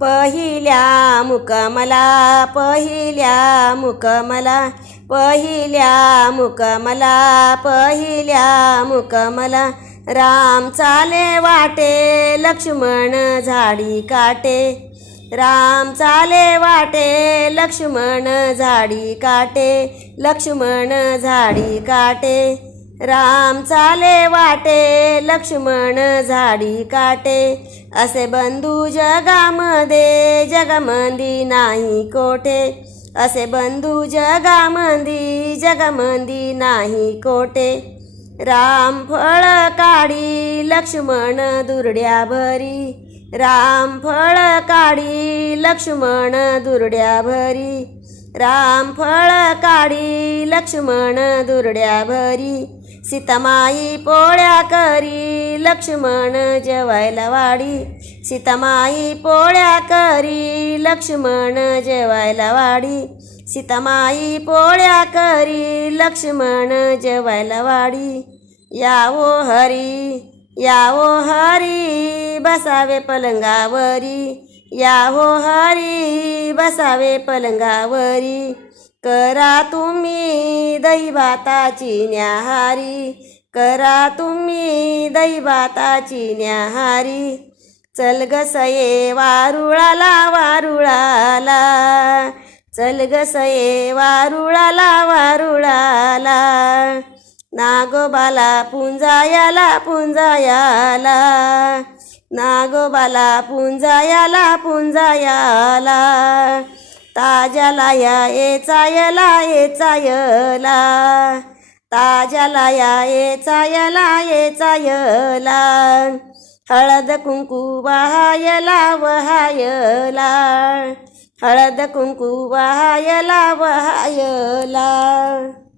पहिल्या मुकमला पहिल्या मुकमला पहिल्या मुकमला पहिल्या मुकमला राम चाले वाटे लक्ष्मण झाडी काटे राम चाले वाटे लक्ष्मण झाडी काटे लक्ष्मण झाडी काटे राम चाले वाटे लक्ष्मण झाडी काटे असे बंधू जगामध्ये जगामंदी नाही कोठे असे बंधू जगामंदी नाही कोठे राम फळ काढी लक्ष्मण दुर्ड्या भरी राम फळ काढी लक्ष्मण दुर्ड्या भरी राम फळ काढी लक्ष्मण दुर्ड्या भरी सीतामाई पोळ्या करी लक्ष्मण जेवायला वाडी सीतामाई पोळ्या करी लक्ष्मण जेवायला वाडी सीतामाई पोळ्या करी लक्ष्मण जेवायला वाडी यावो हरी बसावे पलंगावरी यावो हरी बसावे पलंगावरी करा तुम्ही दहीभाताची न्याहारी करा तुम्ही दहीभाताची न्याहारी चल ग सये वारुळाला वारुळाला चल ग सये वारुळाला वारुळाला नागोबाला पुंजायाला पुंजायाला नागोबाला पुंजायाला पुंजायाला ताज्याला या येचायला येचायला ताज्याला या येचायला हळद कुंकू वहायला वहायला हळद कुंकू वहायला वहायला